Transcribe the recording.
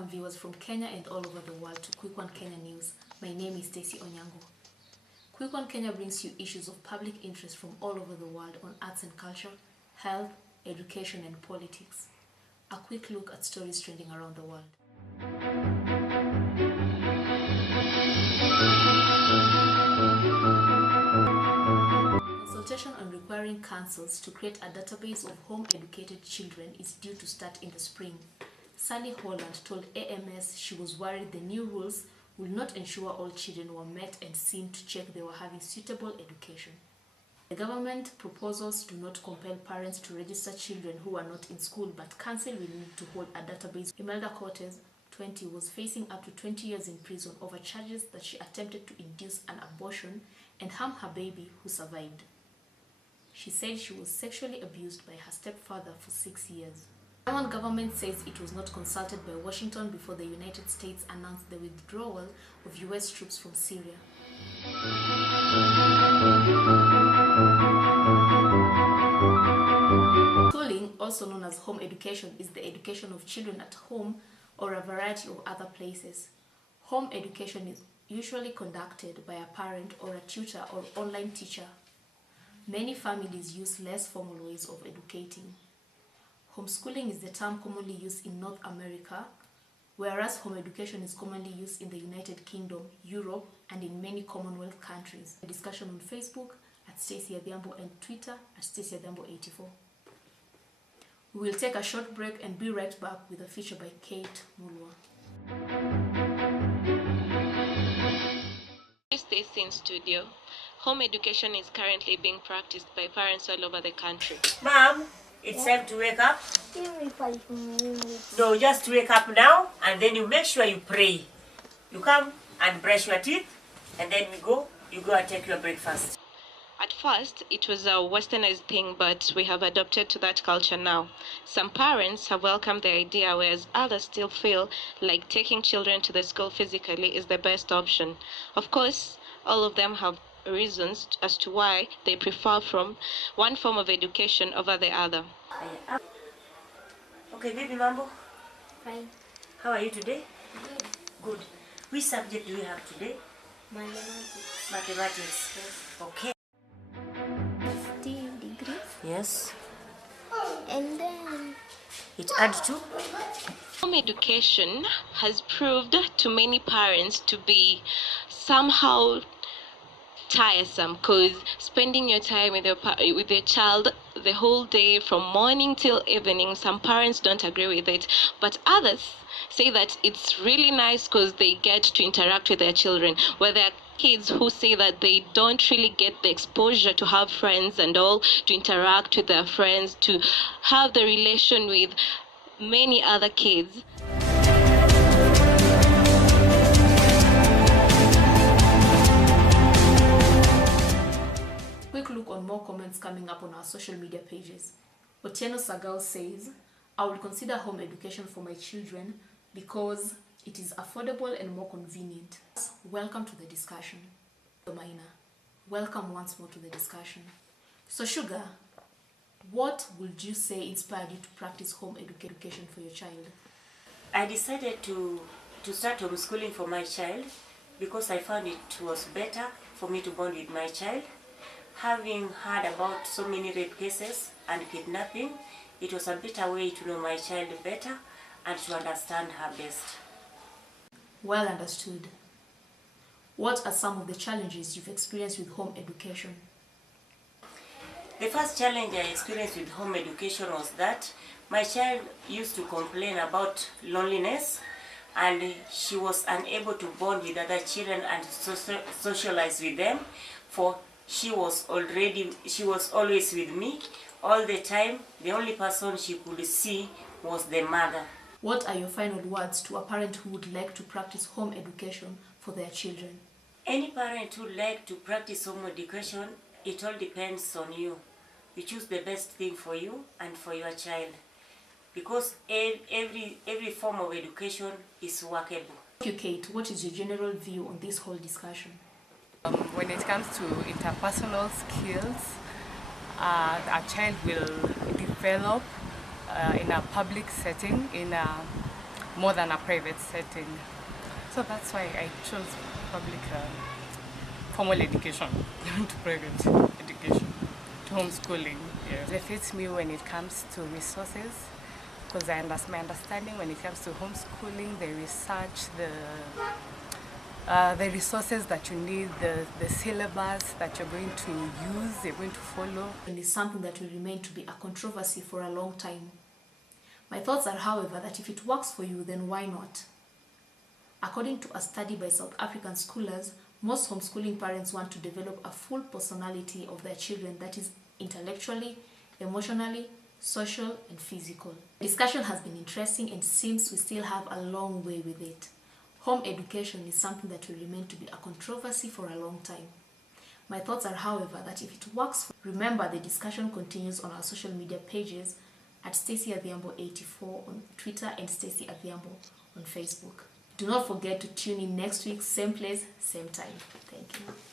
welcome viewers from Kenya and all over the world to Quick One Kenya News. My name is Stacey Onyango. Quick One Kenya brings you issues of public interest from all over the world on arts and culture, health, education and politics. A quick look at stories trending around the world. Consultation on requiring councils to create a database of home-educated children is due to start in the spring. Sally Holland told AMS she was worried the new rules will not ensure all children were met and seen to check they were having suitable education. The government proposals do not compel parents to register children who are not in school, but council will need to hold a database. Imelda Cortez, 20, was facing up to 20 years in prison over charges that she attempted to induce an abortion and harm her baby who survived. She said she was sexually abused by her stepfather for 6 years. The German government says it was not consulted by Washington before the United States announced the withdrawal of US troops from Syria. Schooling, also known as home education, is the education of children at home or a variety of other places. Home education is usually conducted by a parent or a tutor or online teacher. Many families use less formal ways of educating. Homeschooling is the term commonly used in North America, whereas home education is commonly used in the United Kingdom, Europe, and in many Commonwealth countries. A discussion on Facebook at Stacey Adhiambo and Twitter at Stacey Adhiambo84. We will take a short break and be right back with a feature by Kate Mulwa. Stacey in studio. Home education is currently being practiced by parents all over the country. Mom, it's time to wake up. Give me 5 minutes. No, just wake up now and then you make sure you pray. You come and brush your teeth and then you go and take your breakfast. At first, it was a westernized thing, but we have adopted to that culture now. Some parents have welcomed the idea, whereas others still feel like taking children to the school physically is the best option. Of course, all of them have reasons as to why they prefer from one form of education over the other. Okay, baby Mambo. Fine. How are you today? Good. Good. Which subject do you have today? Mathematics. Mathematics. Yes. Okay. 50 degrees. Yes. And then It adds to? Home education has proved to many parents to be somehow tiresome, because spending your time with your child the whole day from morning till evening, some parents don't agree with it, but others say that it's really nice because they get to interact with their children. Where there are kids who say that they don't really get the exposure to have friends and all, to interact with their friends, to have the relation with many other kids. Quick look on more comments coming up on our social media pages. Otieno Sagal says, I will consider home education for my children because it is affordable and more convenient. Welcome to the discussion. Maina, welcome once more to the discussion. So Sugar, what would you say inspired you to practice home education for your child? I decided to start homeschooling for my child because I found it was better for me to bond with my child. Having heard about so many rape cases and kidnapping, it was a better way to know my child better and to understand her best. Well understood. What are some of the challenges you've experienced with home education? The first challenge I experienced with home education was that my child used to complain about loneliness, and she was unable to bond with other children and socialize with them, for she was always with me all the time. The only person she could see was the mother. What are your final words to a parent who would like to practice home education for their children? Any parent who would like to practice home education, it all depends on you. You choose the best thing for you and for your child, because every form of education is workable. Thank you, Kate. What is your general view on this whole discussion? When it comes to interpersonal skills, a child will develop in a public setting, in a more than a private setting. So that's why I chose public formal education to private education, to homeschooling. Yeah. It fits me when it comes to resources, because my understanding when it comes to homeschooling, the research, the resources that you need, the syllabus that you're going to use, you're going to follow. And is something that will remain to be a controversy for a long time. My thoughts are, however, that if it works for you, then why not? According to a study by South African scholars, most homeschooling parents want to develop a full personality of their children that is intellectually, emotionally, social, and physical. The discussion has been interesting and seems we still have a long way with it. Home education is something that will remain to be a controversy for a long time. My thoughts are, however, that if it works, remember the discussion continues on our social media pages at Stacey Adhiambo 84 on Twitter and Stacey Adhiambo on Facebook. Do not forget to tune in next week, same place, same time. Thank you.